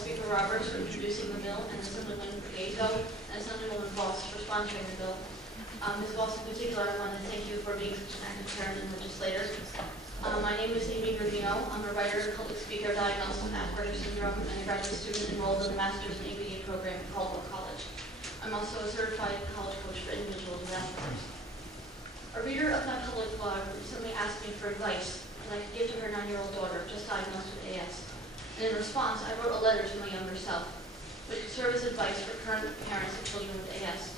Speaker Roberts for introducing the bill, and Assemblywoman Gravino and Assemblywoman Voss for sponsoring the bill. Ms. Voss, in particular, I want to thank you for being such an active parent and legislator. My name is Amy Gravino. I'm a writer, public speaker, diagnosed with Asperger syndrome, and a graduate student enrolled in the Master's in ABA program at Caldwell College. I'm also a certified college coach for individuals with Asperger's. A reader of my public blog recently asked me for advice that I could give to her 9-year-old daughter, just diagnosed with AS. And in response, I wrote a letter to my younger self, which could serve as advice for current parents of children with AS.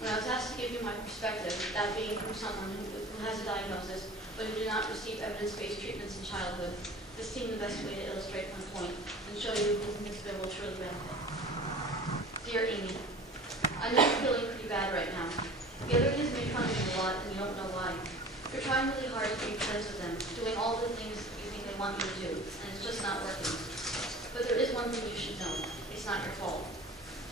When I was asked to give you my perspective, that being from someone who has a diagnosis, but who did not receive evidence-based treatments in childhood, this seemed the best way to illustrate my point and show you who this bill will truly benefit. Dear Amy, I know you're feeling pretty bad right now. The other kids make fun of you a lot and you don't know why. You're trying really hard to make friends with them, doing all the things you think they want you to do, and it's just not working. But there is one thing you should know. It's not your fault.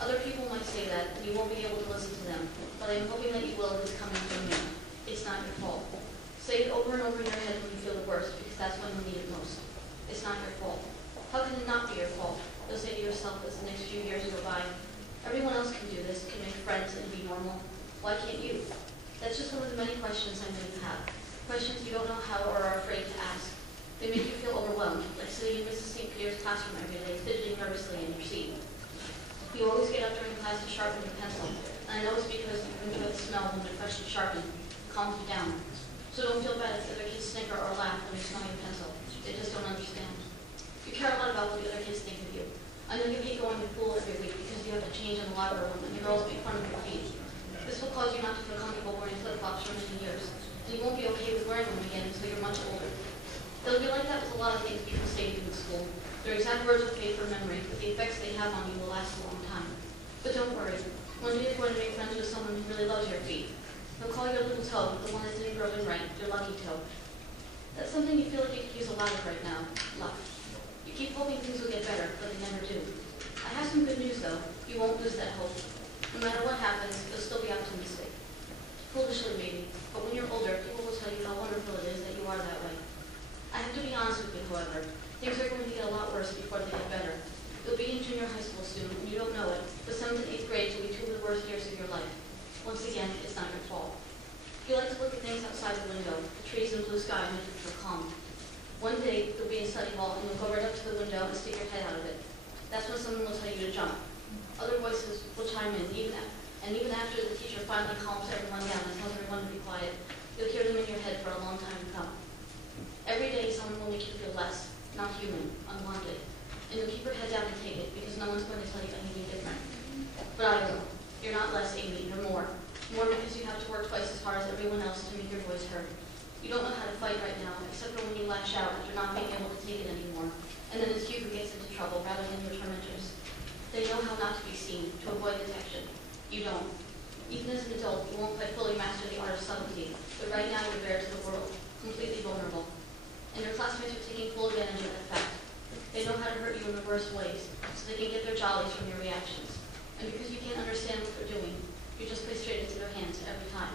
Other people might say that, and you won't be able to listen to them, but I'm hoping that you will if it's coming from me. It's not your fault. Say it over and over in your head when you feel the worst, because that's when you need it most. It's not your fault. How can it not be your fault? You'll say to yourself as the next few years go by, everyone else can do this, can make friends and be normal. Why can't you? That's just one of the many questions I know you have. Questions you don't know how or are afraid to ask. They make you feel overwhelmed, like sitting in Mrs. St. Peter's classroom every day, fidgeting nervously in your seat. You always get up during class to sharpen your pencil, and I know it's because you enjoy the smell when they're freshly sharpened. It calms you down. So don't feel bad if the other kids snicker or laugh when you smell your pencil. They just don't understand. You care a lot about what the other kids think of you. I know you hate going to pool every week because you have to change in the locker room and the girls make fun of your feet. This will cause you not to feel comfortable wearing flip-flops for many years, and you won't be okay with wearing them again until you're much older. They'll be like that with a lot of things people say to you in school. Their exact words will fade from memory, but the effects they have on you will last a long time. But don't worry. One day you're going to make friends with someone who really loves your feet. They'll call your little toe, the one that didn't grow in right, your lucky toe. That's something you feel like you could use a lot of right now, luck. You keep hoping things will get better, but they never do. I have some good news, though. You won't lose that hope. No matter what happens, you'll still be optimistic. Foolishly, maybe, but when you're older, people will tell you how wonderful it is that you are that way. I have to be honest with you, however. Things are going to get a lot worse before they get better. You'll be in junior high school soon, and you don't know it, but 7th and 8th grade will be 2 of the worst years of your life. Once again, it's not your fault. You like to look at things outside the window, the trees and blue sky make you feel calm. One day, you'll be in study hall, and you'll go right up to the window and stick your head out of it. That's when someone will tell you to jump. Other voices will chime in, even after the teacher finally calms everyone down and tells everyone to be quiet, you'll hear them in your head for a long time to come. Every day, someone will make you feel less, not human, unwanted. And you'll keep your head down and take it, because no one's going to tell you anything different. But I will. You're not less, Amy, you're more. More because you have to work twice as hard as everyone else to make your voice heard. You don't know how to fight right now, except for when you lash out after not being able to take it anymore. And then it's you who gets into trouble, rather than your tormentors. They know how not to be seen, to avoid detection. You don't. Even as an adult, you won't quite fully master the art of subtlety, but right now you're bare to the world, completely vulnerable. And your classmates are taking full advantage of that fact. They know how to hurt you in the worst ways, so they can get their jollies from your reactions. And because you can't understand what they're doing, you just play straight into their hands every time.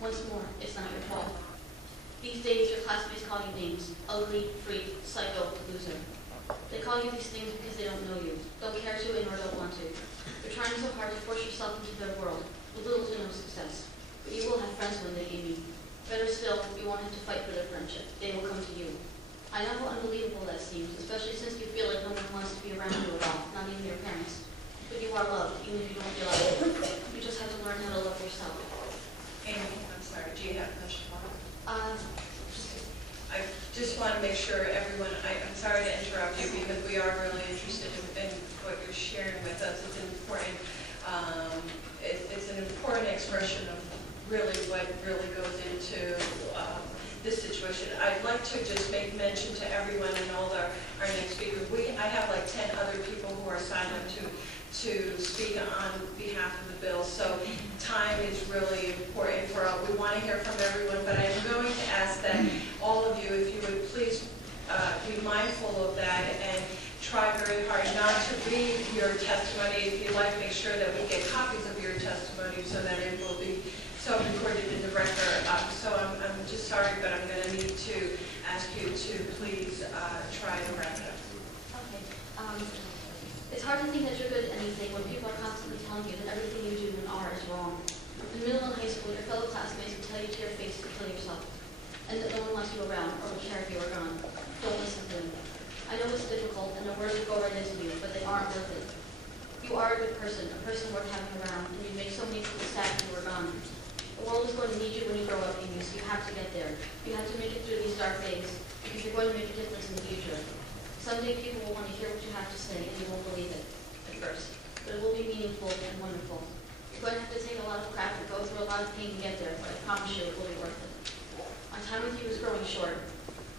Once more, it's not your fault. These days, your classmates call you names: ugly, freak, psycho, loser. They call you these things because they don't know you, don't care to, and or don't want to. You're trying so hard to force yourself into their world, with little to no success. But you will have friends one day, Amy. Better still, you won't have to fight for their friendship. They will come to you. I know how unbelievable that seems, especially since you feel like no one wants to be around you at all, not even your parents. But you are loved, even if you don't realize it. You just have to learn how to love yourself. Amy, I'm sorry, do you have a question? I just want to make sure everyone, I'm sorry to interrupt you because we are really interested in what you're sharing with us. It's important. It's an important expression of really what really goes into this situation. I'd like to just make mention to everyone and all our next speakers. I have like 10 other people who are signed up to speak on behalf of the bill. So time is really important for all. We want to hear from everyone, but I'm going to ask that all of you, if you would please be mindful of that and try very hard not to read your testimony. If you'd like, make sure that we get copies of your testimony so that it will be recorded in the record. So I'm just sorry, but I'm going to need to ask you to please try to wrap it up. Okay. telling you that everything you do and are is wrong. In middle and high school, your fellow classmates will tell you to your face to kill yourself, and that no one wants you around or will care if you are gone. Don't listen to them. I know it's difficult, and the words will go right into you, but they aren't worth it. You are a good person, a person worth having around, and you make so many people sad when you are gone. The world is going to need you when you grow up, Amy, so you have to get there. You have to make it through these dark days, because you're going to make a difference in the future. Someday people will want to hear what you have to say, and you won't believe it at first. But it will be meaningful and wonderful. You're going to have to take a lot of crap and go through a lot of pain to get there, but I promise you it will be worth it. My time with you is growing short.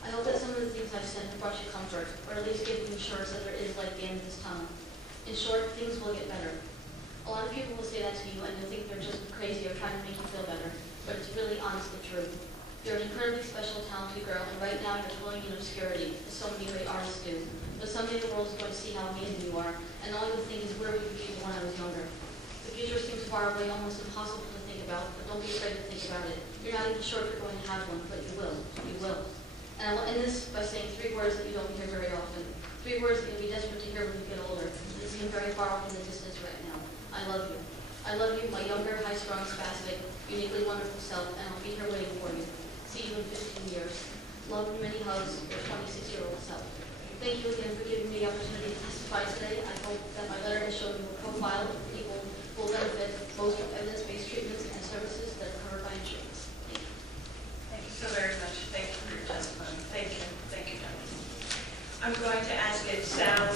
I hope that some of the things I've said have brought you comfort, or at least given you assurance that there is light at the end of this tunnel. In short, things will get better. A lot of people will say that to you, and you'll think they're just crazy or trying to make you feel better, but it's really honestly true. You're an incredibly special, talented girl, and right now you're toiling in obscurity, as so many great artists do. But someday the world is going to see how amazing you are, and all you'll think is where would you be when I was younger. The future seems far away, almost impossible to think about, but don't be afraid to think about it. You're not even sure if you're going to have one, but you will. You will. And I will end this by saying 3 words that you don't hear very often. 3 words that you'll be desperate to hear when you get older. They seem very far off in the distance right now. I love you. I love you, my younger, high-strung, spastic, uniquely wonderful self, and I'll be here waiting for you. See you in 15 years. Love and many hugs, your 26-year-old self. Thank you again for giving me the opportunity to testify today. I hope that my letter has shown you a profile of people who will benefit most from evidence-based treatments and services that are covered by insurance. Thank you. Thank you so very much. Thank you for your testimony. Thank you. Thank you, Dr. I'm going to ask it sound